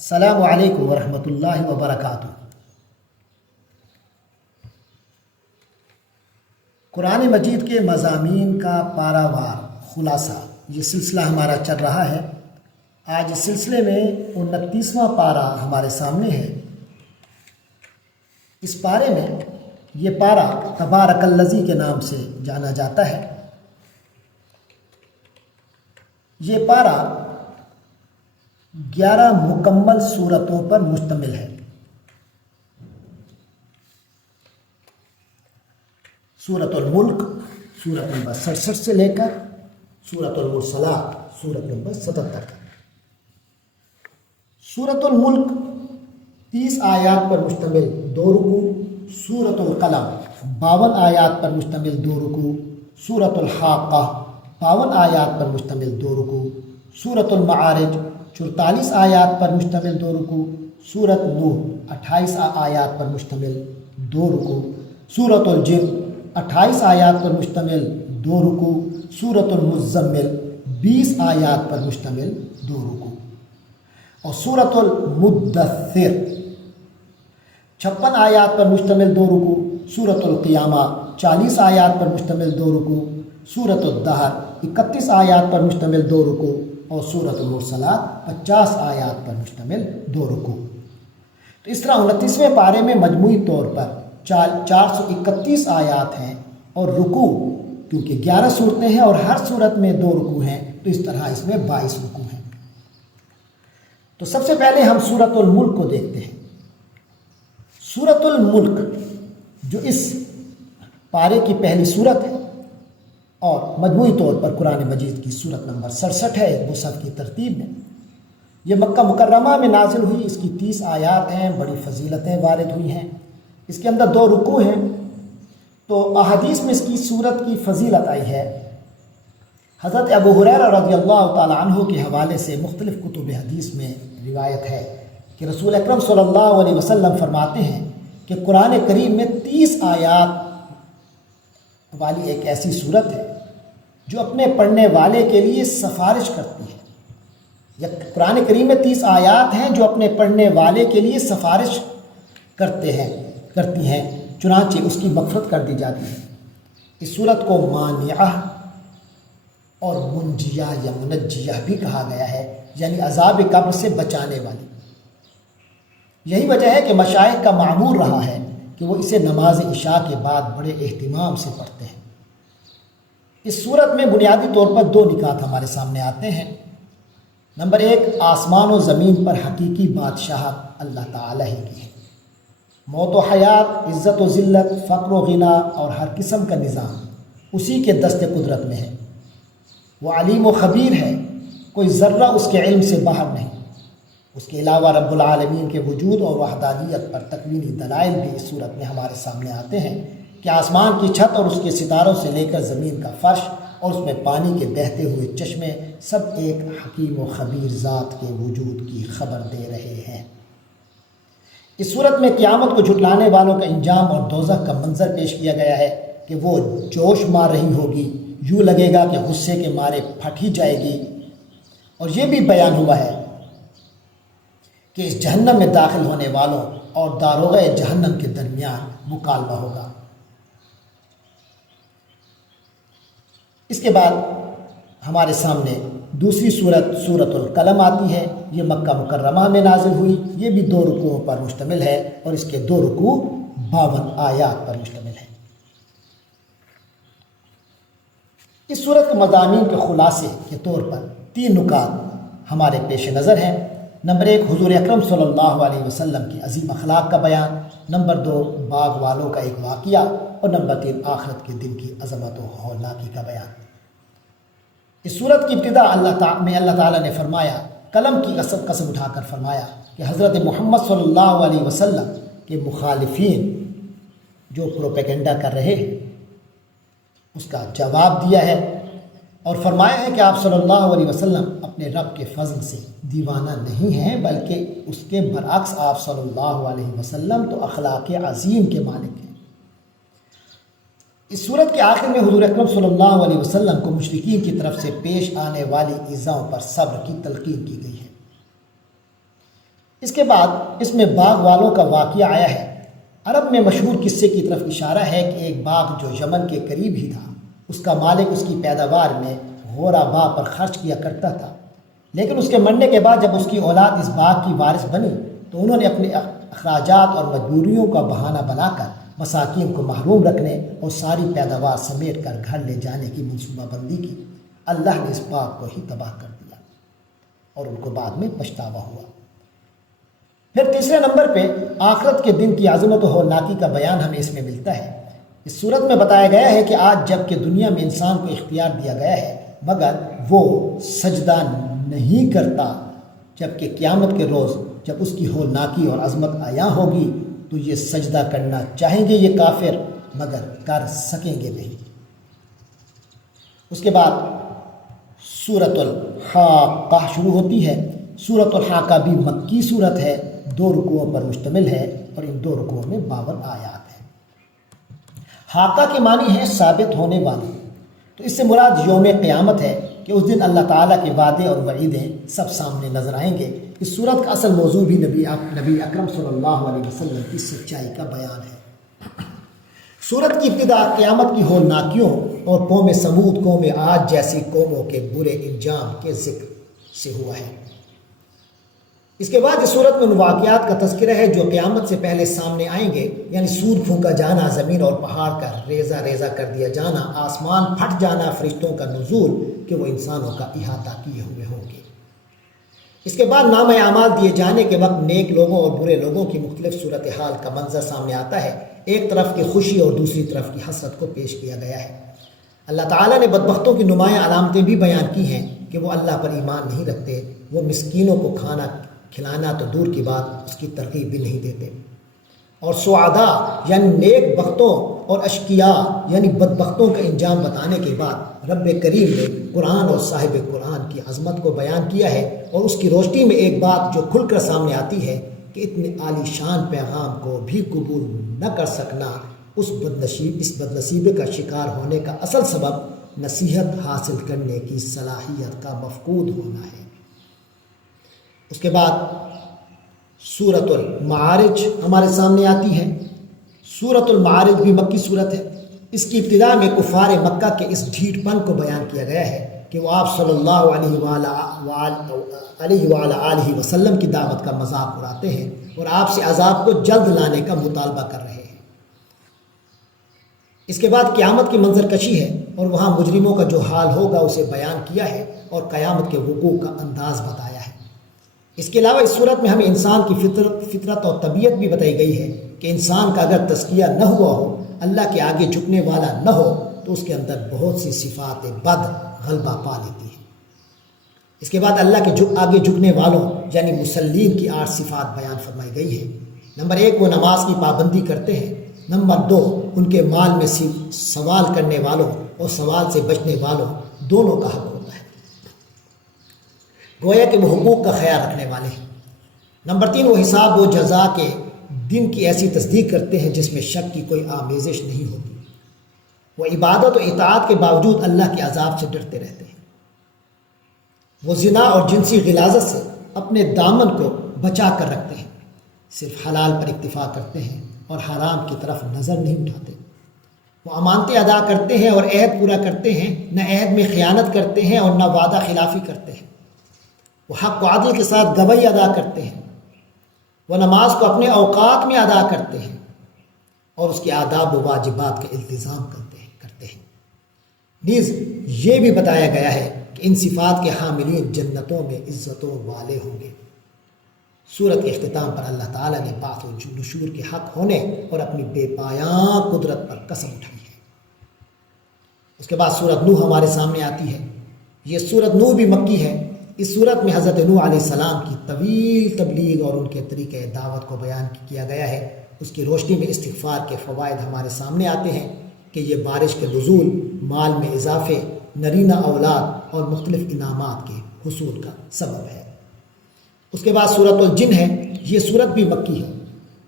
السلام علیکم ورحمۃ اللہ وبرکاتہ۔ قرآن مجید کے مضامین کا پارہ وار خلاصہ یہ سلسلہ ہمارا چل رہا ہے۔ آج اس سلسلے میں 29واں پارہ ہمارے سامنے ہے۔ اس پارے میں یہ پارہ تبارک الذی کے نام سے جانا جاتا ہے۔ یہ پارہ 11 مکمل صورتوں پر مشتمل ہے۔ سورۃ الملک سورت نمبر 67 سے لے کر سورۃ المرسلات سورت نمبر 77 تک۔ سورۃ الملک 30 آیات پر مشتمل 2 رکوع، سورۃ القلم 52 آیات پر مشتمل 2 رکوع، سورۃ الحاقہ 52 آیات پر مشتمل 2 رکوع، سورۃ المعارج 44 آیات پر مشتمل 2 رکوع، سورۃ نوح 28 آیات پر مشتمل 2 رکوع، سورۃ الجن 28 آیات پر مشتمل 2 رکوع، سورۃ المزمل 20 آیات پر مشتمل 2 رکوع، اور سورۃ المدثر 56 آیات پر مشتمل 2 رکوع، سورۃ القیامہ 40 آیات پر مشتمل 2 رکوع، سورۃ الدہر 31 آیات پر مشتمل 2 رکوع، اور سورۃ المرسلات 50 آیات پر مشتمل 2 رکوع۔ تو اس طرح 29ویں پارے میں مجموعی طور پر 431 آیات ہیں، اور رکوع کیونکہ 11 صورتیں ہیں اور ہر صورت میں 2 رکوع ہیں، تو اس طرح اس میں 22 رکوع ہیں۔ تو سب سے پہلے ہم سورۃ الملک کو دیکھتے ہیں۔ سورۃ الملک جو اس پارے کی پہلی صورت ہے اور مجموعی طور پر قرآن مجید کی صورت نمبر 67 ہے مصحف کی ترتیب میں، یہ مکہ مکرمہ میں نازل ہوئی۔ اس کی 30 آیات ہیں، بڑی فضیلتیں وارد ہوئی ہیں۔ اس کے اندر 2 رکوع ہیں۔ تو احادیث میں اس کی صورت کی فضیلت آئی ہے۔ حضرت ابو ہریرہ رضی اللہ تعالی عنہ کے حوالے سے مختلف کتب حدیث میں روایت ہے کہ رسول اکرم صلی اللہ علیہ وسلم فرماتے ہیں کہ قرآن کریم میں 30 آیات والی ایک ایسی صورت ہے جو اپنے پڑھنے والے کے لیے سفارش کرتی ہے۔ یا قرآن کریم میں 30 آیات ہیں جو اپنے پڑھنے والے کے لیے سفارش کرتی ہیں، چنانچہ اس کی مغفرت کر دی جاتی ہے۔ اس صورت کو مانعہ اور منجیہ یا منجیہ بھی کہا گیا ہے، یعنی عذاب قبر سے بچانے والی۔ یہی وجہ ہے کہ مشائخ کا معمول رہا ہے کہ وہ اسے نماز عشاء کے بعد بڑے اہتمام سے پڑھتے ہیں۔ اس صورت میں بنیادی طور پر 2 نکات ہمارے سامنے آتے ہیں۔ نمبر 1، آسمان و زمین پر حقیقی بادشاہت اللہ تعالیٰ ہی کی ہے۔ موت و حیات، عزت و ذلت، فقر و غنا اور ہر قسم کا نظام اسی کے دست قدرت میں ہے۔ وہ علیم و خبیر ہے، کوئی ذرہ اس کے علم سے باہر نہیں۔ اس کے علاوہ رب العالمین کے وجود اور وحدانیت پر تکوینی دلائل بھی اس صورت میں ہمارے سامنے آتے ہیں کہ آسمان کی چھت اور اس کے ستاروں سے لے کر زمین کا فرش اور اس میں پانی کے بہتے ہوئے چشمے سب ایک حکیم و خبیر ذات کے وجود کی خبر دے رہے ہیں۔ اس صورت میں قیامت کو جھٹلانے والوں کا انجام اور دوزخ کا منظر پیش کیا گیا ہے کہ وہ جوش مار رہی ہوگی، یوں لگے گا کہ غصے کے مارے پھٹ ہی جائے گی۔ اور یہ بھی بیان ہوا ہے کہ اس جہنم میں داخل ہونے والوں اور داروغہ جہنم کے درمیان مکالمہ ہوگا۔ اس کے بعد ہمارے سامنے دوسری صورت سورۃ القلم آتی ہے۔ یہ مکہ مکرمہ میں نازل ہوئی۔ یہ بھی 2 رکوعوں پر مشتمل ہے اور اس کے 2 رکوع 52 آیات پر مشتمل ہے۔ اس صورت کے مضامین کے خلاصے کے طور پر 3 نکات ہمارے پیش نظر ہیں۔ نمبر 1، حضور اکرم صلی اللہ علیہ وسلم کی عظیم اخلاق کا بیان۔ نمبر 2، باغ والوں کا ایک واقعہ، اور نمبر 3، آخرت کے دن کی عظمت و ہولناکی کا بیان۔ اس صورت کی ابتدا اللہ تعالیٰ نے فرمایا، قلم کی قسم اٹھا کر فرمایا کہ حضرت محمد صلی اللہ علیہ وسلم کے مخالفین جو پروپیگنڈا کر رہے ہیں اس کا جواب دیا ہے، اور فرمایا ہے کہ آپ صلی اللہ علیہ وسلم اپنے رب کے فضل سے دیوانہ نہیں ہیں، بلکہ اس کے برعکس آپ صلی اللہ علیہ وسلم تو اخلاق عظیم کے مالک ہیں۔ اس صورت کے آخر میں حضور اکرم صلی اللہ علیہ وسلم کو مشرکین کی طرف سے پیش آنے والی ایذاؤں پر صبر کی تلقین کی گئی ہے۔ اس کے بعد اس میں باغ والوں کا واقعہ آیا ہے۔ عرب میں مشہور قصے کی طرف اشارہ ہے کہ ایک باغ جو یمن کے قریب ہی تھا، اس کا مالک اس کی پیداوار میں غورابا پر خرچ کیا کرتا تھا، لیکن اس کے مرنے کے بعد جب اس کی اولاد اس باغ کی وارث بنی تو انہوں نے اپنے اخراجات اور مجبوریوں کا بہانہ بنا کر مساکین کو محروم رکھنے اور ساری پیداوار سمیٹ کر گھر لے جانے کی منصوبہ بندی کی۔ اللہ نے اس باغ کو ہی تباہ کر دیا اور ان کو بعد میں پچھتاوا ہوا۔ پھر تیسرے نمبر پہ آخرت کے دن کی عظمت و ہولناکی کا بیان ہمیں اس میں ملتا ہے۔ اس صورت میں بتایا گیا ہے کہ آج جب کہ دنیا میں انسان کو اختیار دیا گیا ہے مگر وہ سجدہ نہیں کرتا، جبکہ قیامت کے روز جب اس کی ہولناکی اور عظمت عیاں ہوگی تو یہ سجدہ کرنا چاہیں گے یہ کافر، مگر کر سکیں گے نہیں۔ اس کے بعد سورۃ الحاقہ شروع ہوتی ہے۔ سورۃ الحاقہ بھی مکی صورت ہے، 2 رکوعوں پر مشتمل ہے اور ان 2 رکوعوں میں 52 آیات ہیں۔ حاقہ کے معنی ہے ثابت ہونے والی، تو اس سے مراد یوم قیامت ہے کہ اس دن اللہ تعالیٰ کے وعدے اور وعیدیں سب سامنے نظر آئیں گے۔ اس صورت کا اصل موضوع بھی نبی اکرم صلی اللہ علیہ وسلم کی سچائی کا بیان ہے۔ صورت کی ابتدا قیامت کی ہولناکیوں اور قوم سمود، قوم عاد جیسی قوموں کے برے انجام کے ذکر سے ہوا ہے۔ اس کے بعد اس صورت میں ان واقعات کا تذکرہ ہے جو قیامت سے پہلے سامنے آئیں گے، یعنی سور پھونکا جانا، زمین اور پہاڑ کا ریزہ ریزہ کر دیا جانا، آسمان پھٹ جانا، فرشتوں کا نزول کہ وہ انسانوں کا احاطہ کیے ہوئے ہوں گے۔ اس کے بعد نامہ اعمال دیے جانے کے وقت نیک لوگوں اور برے لوگوں کی مختلف صورتحال کا منظر سامنے آتا ہے۔ ایک طرف کی خوشی اور دوسری طرف کی حسرت کو پیش کیا گیا ہے۔ اللہ تعالیٰ نے بدبختوں کی نمایاں علامتیں بھی بیان کی ہیں کہ وہ اللہ پر ایمان نہیں رکھتے، وہ مسکینوں کو کھانا کھلانا تو دور کی بات اس کی ترغیب بھی نہیں دیتے، اور سعداء یعنی نیک بختوں اور اشقیاء یعنی بدبختوں کا انجام بتانے کے بعد رب کریم نے قرآن اور صاحب قرآن کی عظمت کو بیان کیا ہے، اور اس کی روشنی میں ایک بات جو کھل کر سامنے آتی ہے کہ اتنے عالی شان پیغام کو بھی قبول نہ کر سکنا اس بدنصیبی کا شکار ہونے کا اصل سبب نصیحت حاصل کرنے کی صلاحیت کا مفقود ہونا ہے۔ اس کے بعد سورۃ المعارج ہمارے سامنے آتی ہے۔ سورۃ المعارج بھی مکی صورت ہے۔ اس کی ابتدا میں کفار مکہ کے اس ڈھیٹ پن کو بیان کیا گیا ہے کہ وہ آپ صلی اللہ علیہ وآلہ وسلم کی دعوت کا مذاق اڑاتے ہیں اور آپ سے عذاب کو جلد لانے کا مطالبہ کر رہے ہیں۔ اس کے بعد قیامت کی منظر کشی ہے اور وہاں مجرموں کا جو حال ہوگا اسے بیان کیا ہے اور قیامت کے وقوع کا انداز بتایا ہے۔ اس کے علاوہ اس صورت میں ہمیں انسان کی فطرت اور طبیعت بھی بتائی گئی ہے کہ انسان کا اگر تزکیہ نہ ہوا ہو، اللہ کے آگے جھکنے والا نہ ہو، تو اس کے اندر بہت سی صفات بد غلبہ پا لیتی ہیں۔ اس کے بعد اللہ کے آگے جھکنے والوں یعنی مسلمین کی 8 صفات بیان فرمائی گئی ہیں۔ نمبر 1 وہ نماز کی پابندی کرتے ہیں۔ نمبر 2 ان کے مال میں سوال کرنے والوں اور سوال سے بچنے والوں دونوں کا حق ہوتا ہے، گویا کہ وہ حقوق کا خیال رکھنے والے ہیں۔ نمبر 3 وہ حساب و جزا کے دن کی ایسی تصدیق کرتے ہیں جس میں شک کی کوئی آمیزش نہیں ہوتی۔ وہ عبادت و اطاعت کے باوجود اللہ کے عذاب سے ڈرتے رہتے ہیں۔ وہ زنا اور جنسی غلاظت سے اپنے دامن کو بچا کر رکھتے ہیں، صرف حلال پر اکتفا کرتے ہیں اور حرام کی طرف نظر نہیں اٹھاتے۔ وہ امانتیں ادا کرتے ہیں اور عہد پورا کرتے ہیں، نہ عہد میں خیانت کرتے ہیں اور نہ وعدہ خلافی کرتے ہیں۔ وہ حق و عدل کے ساتھ گواہی ادا کرتے ہیں۔ وہ نماز کو اپنے اوقات میں ادا کرتے ہیں اور اس کے آداب و واجبات کا التزام کرتے ہیں۔ نیز یہ بھی بتایا گیا ہے کہ ان صفات کے حاملین جنتوں میں عزتوں والے ہوں گے۔ سورت کے اختتام پر اللہ تعالیٰ نے بعث و نشور کے حق ہونے اور اپنی بے پایاں قدرت پر قسم اٹھائی ہے۔ اس کے بعد سورت نوح ہمارے سامنے آتی ہے۔ یہ سورت نوح بھی مکی ہے۔ اس صورت میں حضرت نوح علیہ السلام کی طویل تبلیغ اور ان کے طریقہ دعوت کو بیان کیا گیا ہے۔ اس کی روشنی میں استغفار کے فوائد ہمارے سامنے آتے ہیں کہ یہ بارش کے نزول، مال میں اضافے، نرینہ اولاد اور مختلف انعامات کے حصول کا سبب ہے۔ اس کے بعد سورۃ الجن ہے۔ یہ صورت بھی مکی ہے۔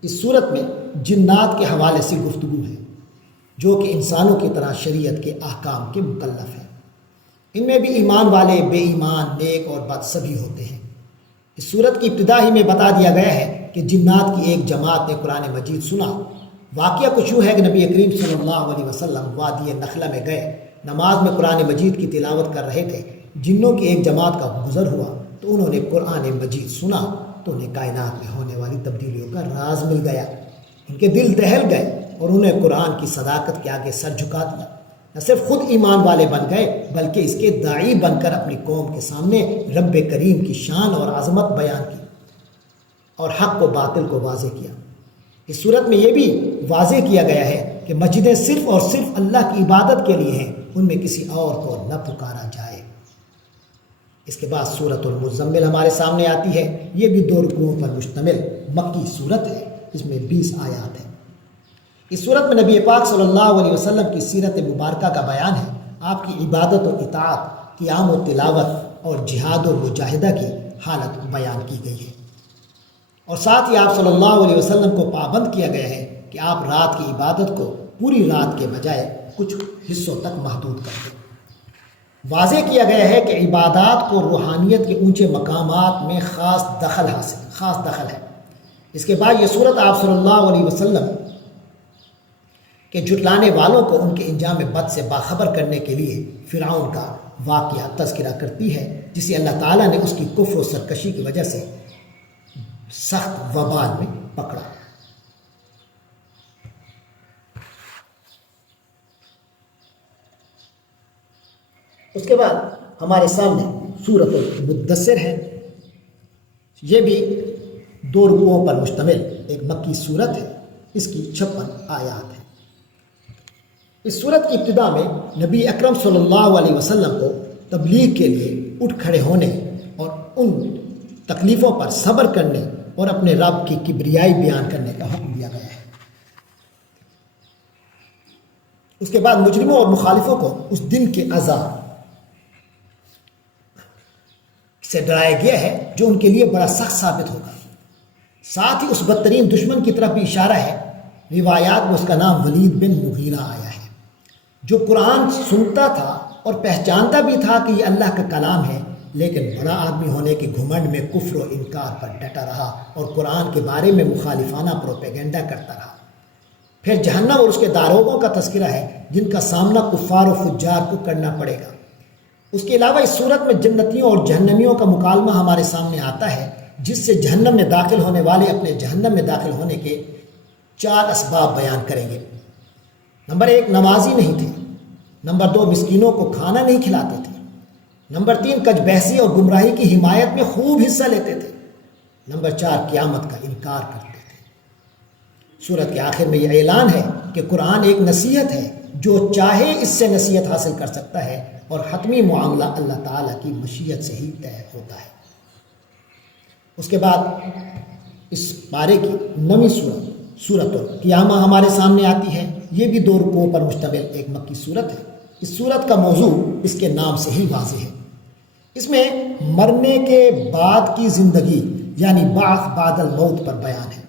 اس صورت میں جنات کے حوالے سے گفتگو ہے جو کہ انسانوں کی طرح شریعت کے احکام کے مکلف ہیں۔ ان میں بھی ایمان والے، بے ایمان، نیک اور بد سبھی ہوتے ہیں۔ اس صورت کی ابتدا ہی میں بتا دیا گیا ہے کہ جنات کی ایک جماعت نے قرآن مجید سنا۔ واقعہ کچھ یوں ہے کہ نبی کریم صلی اللہ علیہ وسلم وادی نخلہ میں گئے، نماز میں قرآن مجید کی تلاوت کر رہے تھے۔ جنوں کی ایک جماعت کا گزر ہوا تو انہوں نے قرآن مجید سنا تو انہیں کائنات میں ہونے والی تبدیلیوں کا راز مل گیا۔ ان کے دل دہل گئے اور انہیں قرآن کی صداقت کے آگے سر جھکا دیا۔ نہ صرف خود ایمان والے بن گئے بلکہ اس کے داعی بن کر اپنی قوم کے سامنے رب کریم کی شان اور عظمت بیان کی اور حق و باطل کو واضح کیا۔ اس صورت میں یہ بھی واضح کیا گیا ہے کہ مسجدیں صرف اور صرف اللہ کی عبادت کے لیے ہیں، ان میں کسی اور کو نہ پکارا جائے۔ اس کے بعد سورۃ المزمل ہمارے سامنے آتی ہے۔ یہ بھی 2 رکوعوں پر مشتمل مکی صورت ہے، اس میں 20 آیات ہیں۔ اس صورت میں نبی پاک صلی اللہ علیہ وسلم کی سیرت مبارکہ کا بیان ہے۔ آپ کی عبادت و اطاعت، قیام و تلاوت اور جہاد و مجاہدہ کی حالت بیان کی گئی ہے، اور ساتھ ہی آپ صلی اللہ علیہ وسلم کو پابند کیا گیا ہے کہ آپ رات کی عبادت کو پوری رات کے بجائے کچھ حصوں تک محدود کر دیں۔ واضح کیا گیا ہے کہ عبادات کو روحانیت کے اونچے مقامات میں خاص دخل ہے۔ اس کے بعد یہ صورت آپ صلی اللہ علیہ وسلم کہ جھٹلانے والوں کو ان کے انجام بد سے باخبر کرنے کے لیے فرعون کا واقعہ تذکرہ کرتی ہے، جسے اللہ تعالیٰ نے اس کی کفر و سرکشی کی وجہ سے سخت وبال میں پکڑا۔ اس کے بعد ہمارے سامنے سورۃ المدثر ہے۔ یہ بھی 2 رکوعوں پر مشتمل ایک مکی صورت ہے، اس کی 56 آیات ہیں۔ اس صورت کی ابتدا میں نبی اکرم صلی اللہ علیہ وسلم کو تبلیغ کے لیے اٹھ کھڑے ہونے اور ان تکلیفوں پر صبر کرنے اور اپنے رب کی کبریائی بیان کرنے کا حکم دیا گیا ہے۔ اس کے بعد مجرموں اور مخالفوں کو اس دن کے عذاب سے ڈرایا گیا ہے جو ان کے لیے بڑا سخت ثابت ہوگا۔ ساتھ ہی اس بدترین دشمن کی طرف بھی اشارہ ہے۔ روایات میں اس کا نام ولید بن مغیرہ آیا ہے، جو قرآن سنتا تھا اور پہچانتا بھی تھا کہ یہ اللہ کا کلام ہے، لیکن بڑا آدمی ہونے کے گھمنڈ میں کفر و انکار پر ڈٹا رہا اور قرآن کے بارے میں مخالفانہ پروپیگنڈا کرتا رہا۔ پھر جہنم اور اس کے داروغوں کا تذکرہ ہے جن کا سامنا کفار و فجار کو کرنا پڑے گا۔ اس کے علاوہ اس صورت میں جنتیوں اور جہنمیوں کا مکالمہ ہمارے سامنے آتا ہے، جس سے جہنم میں داخل ہونے والے اپنے جہنم میں داخل ہونے کے 4 اسباب بیان کریں گے۔ نمبر 1، نمازی نہیں تھے۔ نمبر 2، مسکینوں کو کھانا نہیں کھلاتے تھے۔ نمبر 3، کج بحثی اور گمراہی کی حمایت میں خوب حصہ لیتے تھے۔ نمبر 4، قیامت کا انکار کرتے تھے۔ سورت کے آخر میں یہ اعلان ہے کہ قرآن ایک نصیحت ہے، جو چاہے اس سے نصیحت حاصل کر سکتا ہے، اور حتمی معاملہ اللہ تعالیٰ کی مشیت سے ہی طے ہوتا ہے۔ اس کے بعد اس پارے کی 9ویں سورت القیامہ ہمارے سامنے آتی ہے۔ یہ بھی 2 رکوعوں پر مشتمل ایک مکی صورت ہے۔ اس صورت کا موضوع اس کے نام سے ہی واضح ہے۔ اس میں مرنے کے بعد کی زندگی یعنی بعث بعد الموت پر بیان ہے۔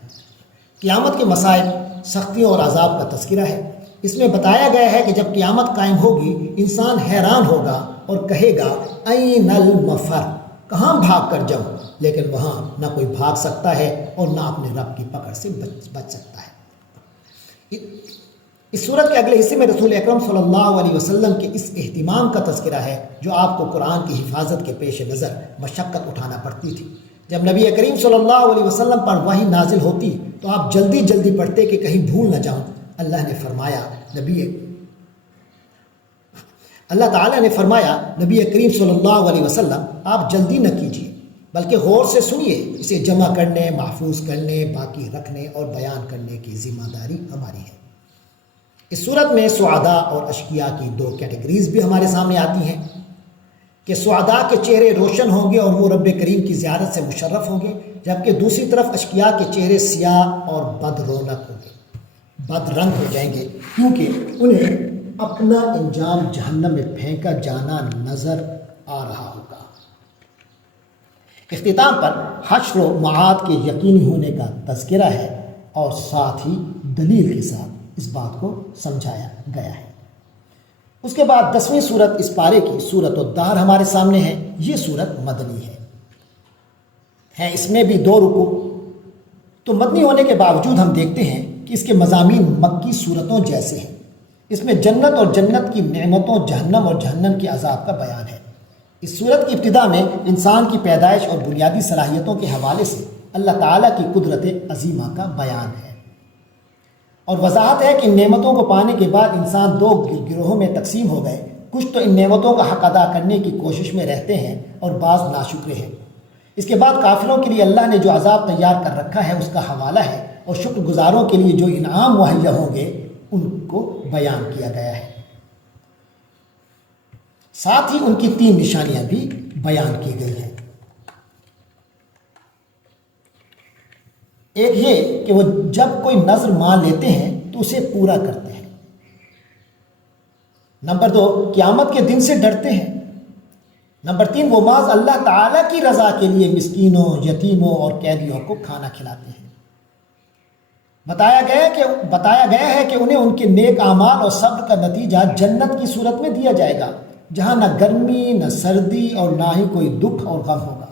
قیامت کے مصائب، سختیوں اور عذاب کا تذکرہ ہے۔ اس میں بتایا گیا ہے کہ جب قیامت قائم ہوگی، انسان حیران ہوگا اور کہے گا این المفر، کہاں بھاگ کر جاؤں، لیکن وہاں نہ کوئی بھاگ سکتا ہے اور نہ اپنے رب کی پکڑ سے بچ سکتا ہے۔ اس صورت کے اگلے حصے میں رسول اکرم صلی اللہ علیہ وسلم کے اس اہتمام کا تذکرہ ہے جو آپ کو قرآن کی حفاظت کے پیش نظر مشقت اٹھانا پڑتی تھی۔ جب نبی کریم صلی اللہ علیہ وسلم پر وحی نازل ہوتی تو آپ جلدی جلدی پڑھتے کہ کہیں بھول نہ جاؤں۔ اللہ تعالیٰ نے فرمایا نبی کریم صلی اللہ علیہ وسلم آپ جلدی نہ کیجیے، بلکہ غور سے سنیے، اسے جمع کرنے، محفوظ کرنے، باقی رکھنے اور بیان کرنے کی ذمہ داری ہماری ہے۔ اس صورت میں سعداء اور اشقیاء کی 2 کیٹیگریز بھی ہمارے سامنے آتی ہیں کہ سعداء کے چہرے روشن ہوں گے اور وہ رب کریم کی زیارت سے مشرف ہوں گے، جبکہ دوسری طرف اشقیاء کے چہرے سیاہ اور بد رونق ہوں گے، بد رنگ ہو جائیں گے، کیونکہ انہیں اپنا انجام جہنم میں پھینکا جانا نظر آ رہا ہوگا۔ اختتام پر حشر و معاد کے یقینی ہونے کا تذکرہ ہے اور ساتھ ہی دلیل کے ساتھ اس بات کو سمجھایا گیا ہے۔ اس کے بعد 10ویں سورت اس پارے کی سورۃ الدہر ہمارے سامنے ہے۔ یہ سورت مدنی ہے۔ ہیں اس میں بھی 2 رکوع۔ تو مدنی ہونے کے باوجود ہم دیکھتے ہیں کہ اس کے مضامین مکی صورتوں جیسے ہیں۔ اس میں جنت اور جنت کی نعمتوں، جہنم اور جہنم کے عذاب کا بیان ہے۔ اس صورت کی ابتدا میں انسان کی پیدائش اور بنیادی صلاحیتوں کے حوالے سے اللہ تعالیٰ کی قدرت عظیمہ کا بیان ہے، اور وضاحت ہے کہ ان نعمتوں کو پانے کے بعد انسان 2 گروہوں میں تقسیم ہو گئے۔ کچھ تو ان نعمتوں کا حق ادا کرنے کی کوشش میں رہتے ہیں اور بعض ناشکرے ہیں۔ اس کے بعد کافروں کے لیے اللہ نے جو عذاب تیار کر رکھا ہے اس کا حوالہ ہے، اور شکر گزاروں کے لیے جو انعام مہیا ہوں گے ان کو بیان کیا گیا ہے۔ ساتھ ہی ان کی 3 نشانیاں بھی بیان کی گئی ہیں۔ ایک یہ کہ وہ جب کوئی نظر مان لیتے ہیں تو اسے پورا کرتے ہیں۔ نمبر 2، قیامت کے دن سے ڈرتے ہیں۔ نمبر 3، وہ محض اللہ تعالیٰ کی رضا کے لیے مسکینوں، یتیموں اور قیدیوں کو کھانا کھلاتے ہیں۔ بتایا گیا ہے کہ انہیں ان کے نیک اعمال اور صبر کا نتیجہ جنت کی صورت میں دیا جائے گا، جہاں نہ گرمی، نہ سردی اور نہ ہی کوئی دکھ اور غم ہوگا۔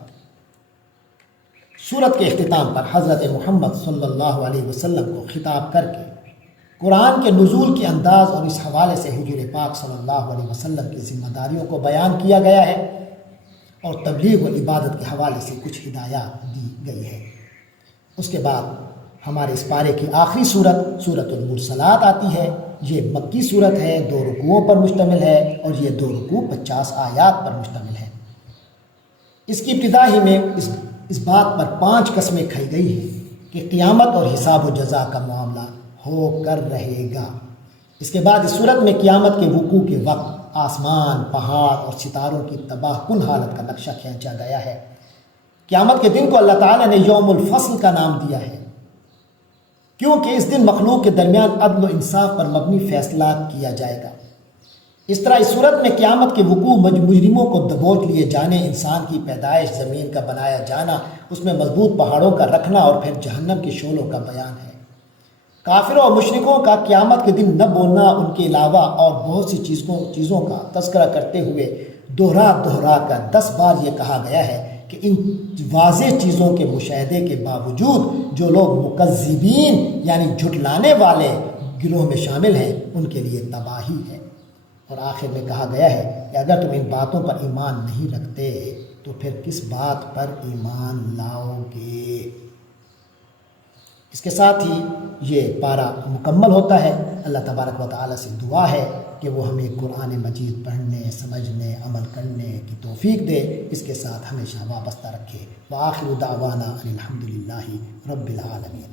سورت کے اختتام پر حضرت محمد صلی اللہ علیہ وسلم کو خطاب کر کے قرآن کے نزول کے انداز اور اس حوالے سے حضور پاک صلی اللہ علیہ وسلم کی ذمہ داریوں کو بیان کیا گیا ہے، اور تبلیغ و عبادت کے حوالے سے کچھ ہدایات دی گئی ہے۔ اس کے بعد ہمارے اس پارے کی آخری صورت سورۃ المرسلات آتی ہے۔ یہ مکی صورت ہے، 2 رکوعوں پر مشتمل ہے، اور یہ 2 رکوع 50 آیات پر مشتمل ہے۔ اس کی ابتدا ہی میں اس بات پر 5 قسمیں کھائی گئی ہیں کہ قیامت اور حساب و جزا کا معاملہ ہو کر رہے گا۔ اس کے بعد اس صورت میں قیامت کے وقوع کے وقت آسمان، پہاڑ اور ستاروں کی تباہ کن حالت کا نقشہ کھینچا گیا ہے۔ قیامت کے دن کو اللہ تعالیٰ نے یوم الفصل کا نام دیا ہے، کیونکہ اس دن مخلوق کے درمیان عدل و انصاف پر مبنی فیصلہ کیا جائے گا۔ اس طرح اس صورت میں قیامت کے وقوع، مجرموں کو دبوچ لیے جانے، انسان کی پیدائش، زمین کا بنایا جانا، اس میں مضبوط پہاڑوں کا رکھنا، اور پھر جہنم کے شعلوں کا بیان ہے۔ کافروں اور مشرکوں کا قیامت کے دن نہ بولنا، ان کے علاوہ اور بہت سی چیزوں کا تذکرہ کرتے ہوئے دہرا کر 10 بار یہ کہا گیا ہے کہ ان واضح چیزوں کے مشاہدے کے باوجود جو لوگ مکذبین یعنی جھٹلانے والے گروہ میں شامل ہیں ان کے لیے تباہی ہے۔ اور آخر میں کہا گیا ہے کہ اگر تم ان باتوں پر ایمان نہیں رکھتے تو پھر کس بات پر ایمان لاؤ گے۔ اس کے ساتھ ہی یہ پارہ مکمل ہوتا ہے۔ اللہ تبارک و تعالیٰ سے دعا ہے کہ وہ ہمیں قرآن مجید پڑھنے، سمجھنے، عمل کرنے کی توفیق دے، اس کے ساتھ ہمیشہ وابستہ رکھے۔ وآخر دعوانا ان الحمد للہ رب العالمین۔